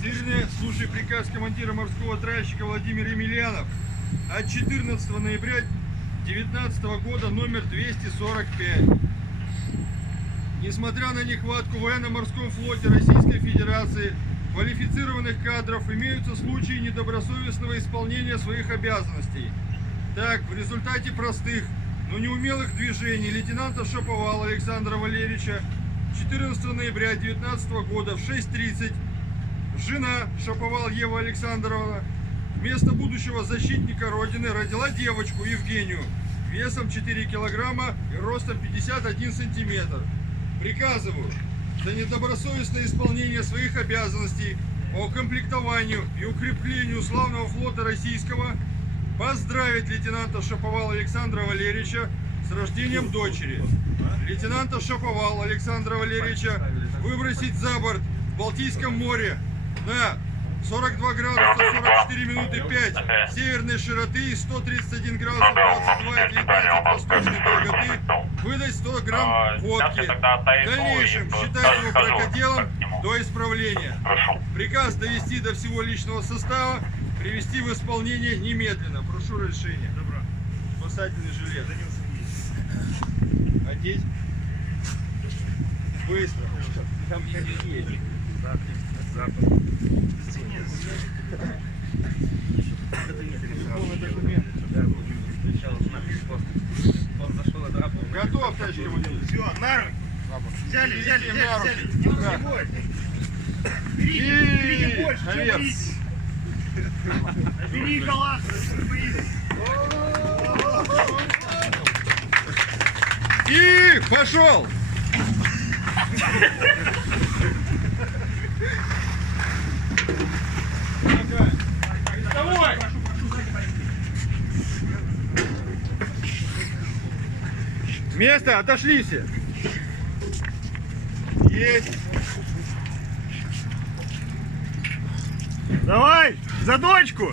Сырный, слушай приказ командира морского тральщика Владимир Емельянов от 14 ноября 2019 года номер 245. Несмотря на нехватку в военно-морском флоте Российской Федерации квалифицированных кадров, имеются случаи недобросовестного исполнения своих обязанностей. Так, в результате простых, но неумелых движений лейтенанта Шаповала Александра Валерьевича 14 ноября 2019 года в 6:30 жена Шаповал Ева Александровна вместо будущего защитника Родины родила девочку Евгению весом 4 килограмма и ростом 51 сантиметр. Приказываю за недобросовестное исполнение своих обязанностей по укомплектованию и укреплению славного флота российского поздравить лейтенанта Шаповала Александра Валерьевича с рождением дочери. Лейтенанта Шаповала Александра Валерьевича выбросить за борт в Балтийском море на 42 градуса 44 минуты 5 северной широты и 131 градусов 22 и 19 восточной долготы, выдать 100 грамм водки. В дальнейшем считать его бракоделом до исправления. Приказ довести до всего личного состава, привести в исполнение немедленно. Прошу разрешения. Добро. Спасательный жилет. Одеть. Быстро. Там есть. Готов, тачки водитель. Все, на руки. Взяли. Бери больше, чем боитесь. Бери калаш, И пошел! Место, отошли все. Есть. Давай, за дочку.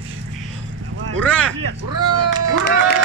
Ура! Ура! Ура!